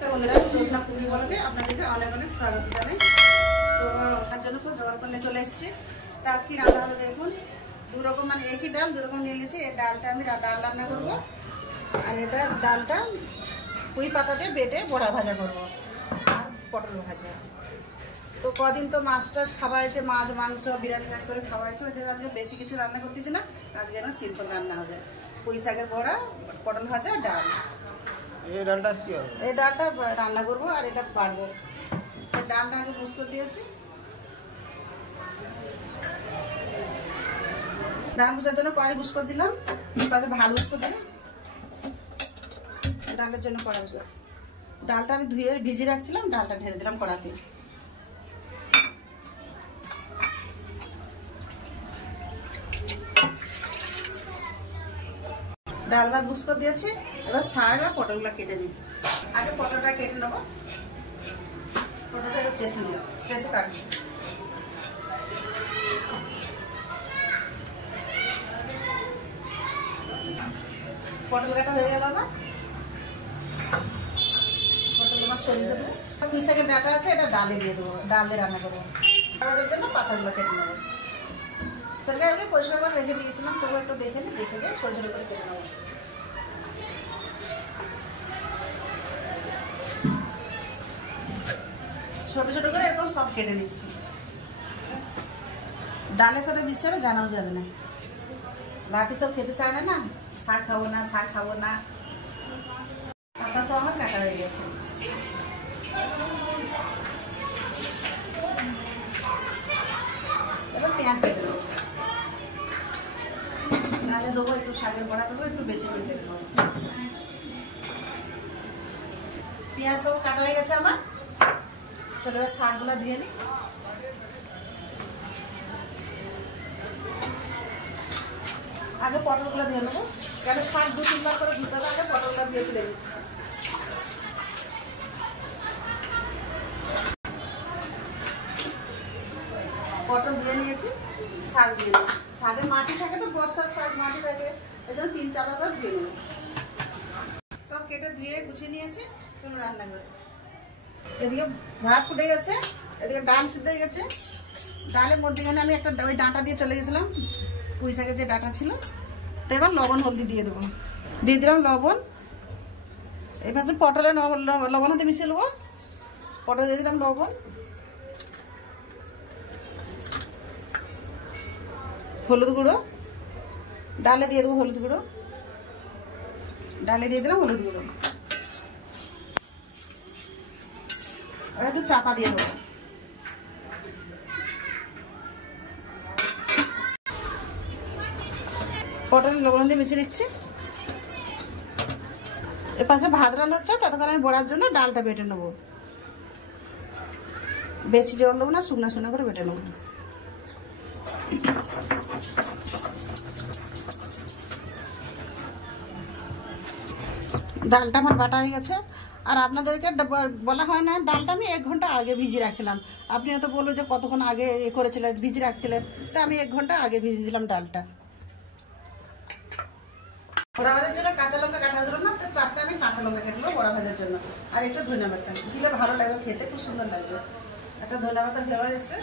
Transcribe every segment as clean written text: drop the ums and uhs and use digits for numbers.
বন্ধুরা, জোসনা কুকি বলকে আপনাদেরকে অনেক অনেক স্বাগত জানাই। তো তার জন্য সব জোগাড় করে চলে এসেছি। তো আজকে রান্না হবে দেখুন দু রকম, মানে একই ডাল দু রকম নিয়ে নিয়েছি। এই ডালটা আমি ডাল রান্না করবো, আর এটা ডালটা পুঁই পাতাতে বেটে বড়া ভাজা করবো, আর পটল ভাজা। তো কদিন তো মাছ টাছ খাওয়া হয়েছে, মাছ মাংস বিরিয়ানি করে খাওয়া হয়েছে, ওই জন্য আজকে বেশি কিছু রান্না করতেছি না। আজকে না সিম্পল রান্না হবে, পুঁই শাকের বড়া, পটল ভাজা, ডাল। এই ডালটা কি হবে? এই ডালটা রান্না করবো আর এটা পারবো। এই ডালটা আগে বুস করে দিয়েছি। ডাল বুসার জন্য কড়াই বুস করে দিলাম, পাশে ভাত বুস করে দিলাম। ডালের জন্য কড়াই বুস, ডালটা আমি ধুয়ে ভিজিয়ে রাখছিলাম, ডালটা ঢেলে দিলাম কড়াতে। ডাল ভাত বুস করে দিয়েছি। এবার শাক আর পটলগুলো কেটে নিই। আগে পটলটা কেটে নেবো, পটলটা এবার চেঁচে নেবো, চেঁচে কাটবো। পটল কাটা হয়ে গেল না, পটল আমার সরিয়ে দেবো। পুঁই শাকের ডাঁটা আছে, এটা ডালে দিয়ে দেবো, ডাল দিয়ে রান্না করবো। আমাদের জন্য পাতাগুলো কেটে নেবো। সেটাকে আমি পরিষ্কার করে রেখে দিয়েছিলাম, তবু একটু দেখে নিই, দেখে দিয়ে ছোটো ছোটো করে কেটে নেবো। ছোট ছোট করে এরকম সব কেটে নিচ্ছি। ডালের সাথে মিশাবে জানাও যাবে না, রাতে সব খেতে চায় না, শাক খাবো না, শাক খাবো না। পাতা সব আমার কাটা হয়ে গেছে। এবার পেঁয়াজ কেটে দেবো, ডালে দেবো, একটু শাকের বড়া দেবো, একটু বেশি করে কেটে নেবো। পেঁয়াজ সব কাটা হয়ে গেছে আমার। চলো এবার শাকগুলো দিয়ে নিই। আগে পটলগুলো দিয়ে নেবো, কেন শাক 2-3 বার করে ধুতে হবে। আগে পটলগুলো দিয়ে তুলে দিচ্ছি। পটল ধুয়ে নিয়েছি, শাক দিয়ে নেবো। শাকে মাটি থাকে তো, বর্ষার শাক মাটি থাকে, এই জন্য 3-4 বার ধুয়ে নেবো। সব কেটে ধুয়ে গুছিয়ে নিয়েছি, চলো রান্না করে। এদিকে ভাত ফুটে গেছে, এদিকে ডাল সিদ্ধ হয়ে গেছে। ডালের মধ্যেখানে আমি একটা ওই ডাঁটা দিয়ে চলে গেছিলাম, পুঁই শাকের যে ডাঁটা ছিল। তো এবার লবণ হলদি দিয়ে দেবো, দিয়ে দিলাম লবণ। এই পাশে পটলে লবণ হতে মিশিয়ে নেবো, পটল দিয়ে দিলাম লবণ, হলুদ গুঁড়ো, ডালে দিয়ে দেবো হলুদ গুঁড়ো, ডালে দিয়ে দিলাম হলুদ গুঁড়ো। একটু চাপা দিয়ে দেবো। পটল লবণ দিয়ে মিশিয়ে দিচ্ছি। এর পাশে ভাত রান্না হচ্ছে, ততক্ষণ আমি বড়ার জন্য ডালটা বেটে নেবো। বেশি জল দেবো না, শুকনো শুকনো করে বেটে নেবো। ডালটা আমার বাটা হয়ে গেছে। আর আপনাদেরকে বলা হয় না, ডালটা আমি 1 ঘন্টা আগে ভিজিয়ে রাখছিলাম। আপনি হয়তো বললো যে কতক্ষণ আগে করেছিলেন, ভিজিয়ে রাখছিলেন। তো আমি 1 ঘন্টা আগে ভিজিয়ে দিলাম ডালটা। বড়া ভাজার জন্য কাঁচা লঙ্কা কাটা হয়েছিল না, তো 4টা আমি কাঁচা লঙ্কা কেটে নেবো বড়া ভাজার জন্য। আর একটু ধনিয়া পাতা দিলে ভালো লাগবে, খেতে খুব সুন্দর লাগবে। একটা ধনিয়া পাতার ফ্লেভার আসবে।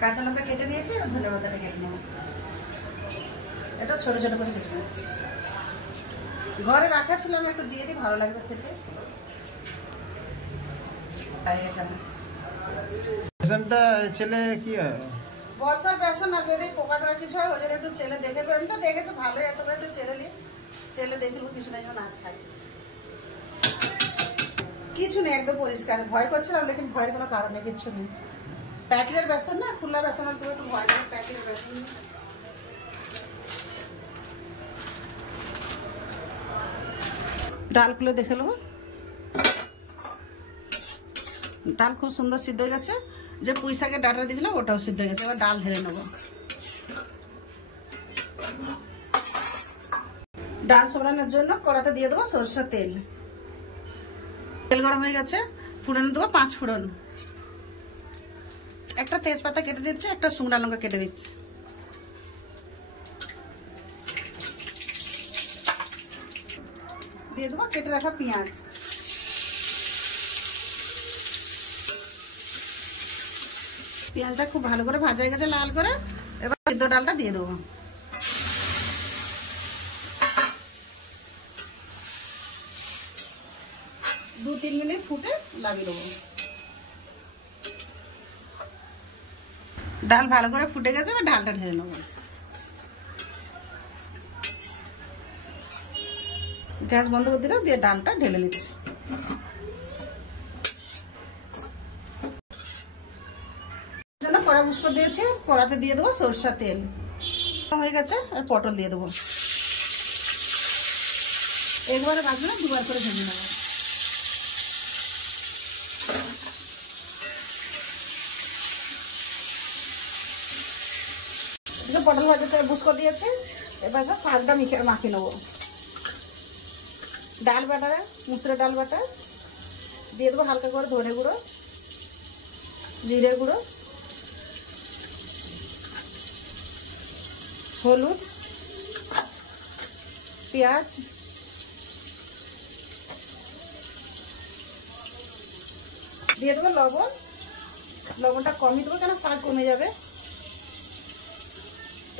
কাঁচা লঙ্কা কেটে নিয়েছি, আর ধনিয়া পাতাটা কেটে নেবো। এটা ছোট ছোট করে কেটে নেবো। ঘরে রাখা ছিল, আমি একটু দিয়ে দিই, ভালো লাগবে খেতে। বেসনটা ছেলে কি হয়? বর্ষার বেসন না, যদি পোকা টোকা কিছু হয় ওই জন্য একটু ছেলে দেখে, আমি তো দেখেছি ভালোই, এতবার একটু ছেলে নিই, ছেলে দেখলেও কিছু নেই, না খাই কিছু নেই, একদম পরিষ্কার। ভয় করছিলাম, লেকিন ভয়ের কোনো কারণে কিছু নেই। প্যাকেটের বেসন না, খোলা বেসন হলে তুমি একটু ভয় লাগে। প্যাকেটের বেসন ডাল খুলে দেখে নেবো। ডাল খুব সুন্দর সিদ্ধ হয়ে গেছে। যে পুঁই শাকের ডাঁটা দিয়েছিলাম ওটাও সিদ্ধ হয়ে গেছে। এবার ডাল ঢেলে নেবো। ডাল সোমরানোর জন্য কড়াতে দিয়ে দেবো সরষের তেল। তেল গরম হয়ে গেছে, ফোড়ন দেবো 5 ফোড়ন। একটা তেজপাতা কেটে দিচ্ছি, একটা শুকনো লঙ্কা কেটে দিচ্ছি। দিয়ে দেবো কেটে রাখা পেঁয়াজ। পেঁয়াজটা খুব ভালো করে ভাজা হয়ে গেছে লাল করে। এবার সিদ্ধ ডালটা দিয়ে দেবো। 2-3 মিনিট ফুটে লাগিয়ে দেবো। ডাল ভালো করে ফুটে গেছে, এবার ডালটা ঢেলে নেবো। গ্যাস বন্ধ করে দিলে দিয়ে ডালটা ঢেলে নিচ্ছি। কড়া বুস্কো দিয়েছি, কড়াতে দিয়ে দেবো সরষের তেল। হয়ে গেছে, আর পটল দিয়ে দেবো। একবারে ভাজবে না, দুবার করে ভেজে নেবো। পটল ভাজা চাই বুস্কো দিয়েছি। এবার শাকটা মাখিয়ে নেবো। ডাল বাটারে মুসুরের ডাল বাটা দিয়ে দেবো হালকা করে, ধনে গুঁড়ো, জিরে গুঁড়ো, হলুদ, পেঁয়াজ, দিয়ে দেবো লবণ। লবণটা কমই দেবো কেন শাক কমে যাবে।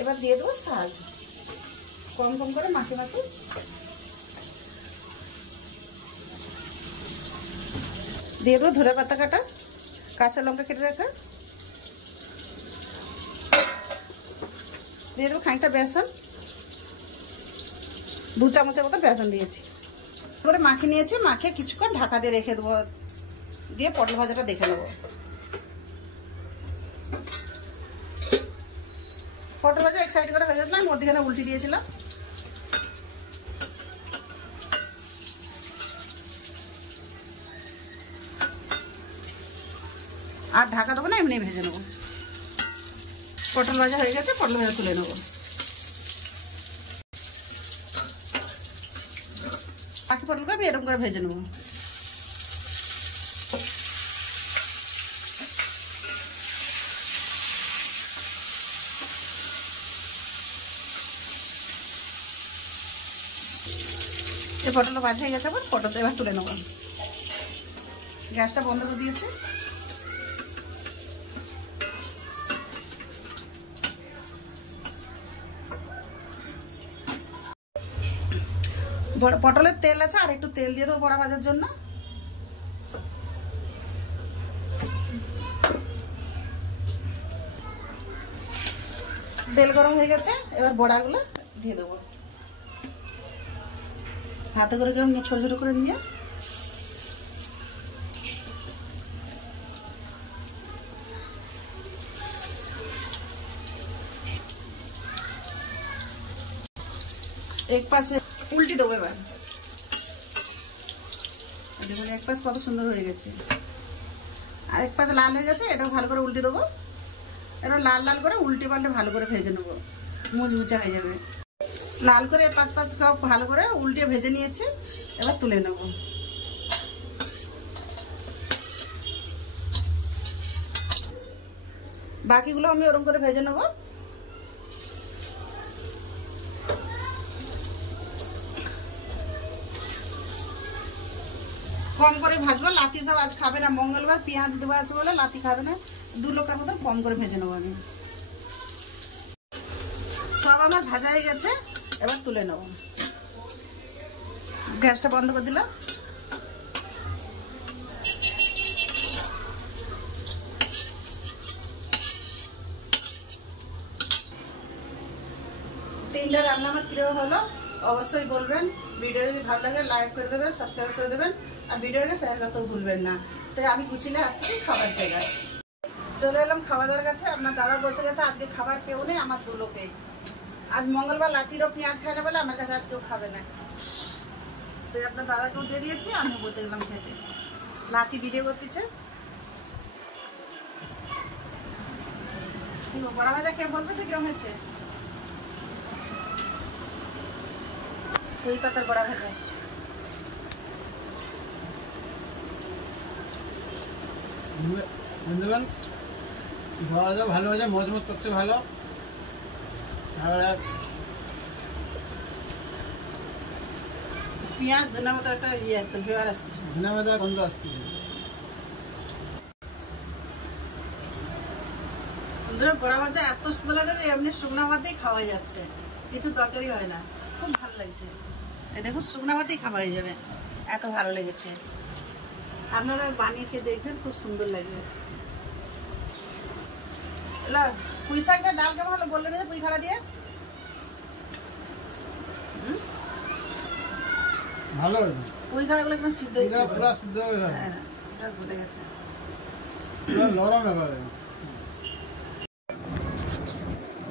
এবার দিয়ে দেবো শাক, কম কম করে মাখিয়ে মাখিয়ে। দিয়ে দেবো ধনে পাতা কাটা, কাঁচা লঙ্কা কেটে রাখা। দিয়ে দেবো খানিকটা বেসন, 2 চামচের মতো বেসন দিয়েছি। করে মাখিয়ে নিয়েছি, মাখিয়ে কিছুক্ষণ ঢাকা দিয়ে রেখে দেবো। দিয়ে পটল ভাজাটা দেখে নেবো। পটল ভাজা এক সাইড করে হয়ে গেছিলাম, মধ্যখানে উল্টে দিয়েছিলাম। আর ঢাকা দেবো না, এমনি ভেজে নেবো। পটল ভাজা হয়ে গেছে, পটল ভাজা তুলে নেবো। বাকি পটলকে আমি এরকম করে ভেজে নেবো। এই পটল ভাজা হয়ে গেছে, আবার পটলটা এবার তুলে নেবো। গ্যাসটা বন্ধ করে দিয়েছি। পটলের তেল আছে, আর একটু তেল দিয়ে দেবো বড়া ভাজার জন্য। তেল গরম হয়ে গেছে, এবার বড়াগুলো দিয়ে দেবো। হাতে করে গরম নিয়ে ছোট ছোট করে নিয়ে এক পাশে উল্টে দেবো। এবার দেখুন এক পাশ কত সুন্দর হয়ে গেছে, আর এক পাশ লাল হয়ে গেছে। এটাও ভালো করে উল্টে দেবো। এটা লাল লাল করে উল্টে পাল্টে ভালো করে ভেজে নেবো, মুচমুচা হয়ে যাবে। লাল করে পাশ পাশ ভালো করে উল্টে ভেজে নিয়েছি, এবার তুলে নেব। বাকিগুলো আমি ওরকম করে ভেজে নেব। কম করে ভাজবো, লাতি সব আজ খাবে না, মঙ্গলবার পেঁয়াজ দেওয়া আছে বলে লাতি খাবে না। 2 লোকের মতো কম করে ভেজে নেবো আমি। সব আমার ভাজা হয়ে গেছে, এবার তুলে নেব। গ্যাসটা বন্ধ করে দিলাম। তিনটা রান্না আমার কিরকম হলো অবশ্যই বলবেন। ভিডিও যদি ভালো লাগে লাইক করে দেবেন, সাবস্ক্রাইব করে দেবেন, আর ভিডিওকে শেয়ার করতেও ভুলবেন না। তাই আমি গুছিয়ে আসতেছি খাবার জায়গায়। চলে এলাম খাওয়া দাওয়ার কাছে। আপনার দাদা বসে গেছে, আজকে খাবার কেউ নেই, আমার 2 লোকে। আজ মঙ্গলবার, লাতিরও পেঁয়াজ খায় না বলে আমার কাছে আজ কেউ খাবে না। তো আপনার দাদাকেও দিয়ে দিয়েছি, আমিও বসে গেলাম খেতে। লাতি ভিডিও করতেছে। বড়া ভাজা খেয়ে বলবে তো কিরম হয়েছে। কই পাতার বড়া ভাজা। বন্ধুগণ খাওয়া দাওয়া ভালো হয়েছে, মজমুত করছে ভালো। পেঁয়াজ ধনে মতো একটা ইয়ে আসছে, ফ্লেভার আসছে। ধনে পাতা গন্ধ আসছে। বন্ধুরা বড়া ভাজা এত সুন্দর লাগে যে এমনি শুকনো ভাতেই খাওয়া যাচ্ছে, কিছু তরকারি হয় না, খুব ভালো লাগছে। এই দেখুন শুকনো ভাতেই খাওয়া হয়ে যাবে, এত ভালো লেগেছে। আপনারা বানিয়ে খেয়ে দেখবেন, খুব সুন্দর লাগবে। পুঁই শাক দিয়ে ডাল কেমন হলো বললেন, পুঁই খাড়া দিয়ে ভালো হয়েছে। পুঁই খাড়াগুলো একদম সিদ্ধ হয়েছে, পুরো শুদ্ধ হয়ে গেছে। হ্যাঁ এটা ভুলে গেছে। পুরো নরম এবারে।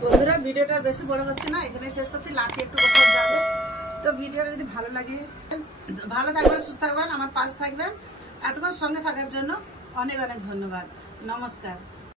বন্ধুরা ভিডিওটা বেশি বড় হচ্ছে না, এখানে শেষ করছি। লাঠি একটু কোথাও যাবে। তো ভিডিওটা যদি ভালো লাগে, ভালো থাকবেন, সুস্থ থাকবেন, আমার পাশে থাকবেন। এতক্ষণ সঙ্গে থাকার জন্য অনেক অনেক ধন্যবাদ। নমস্কার।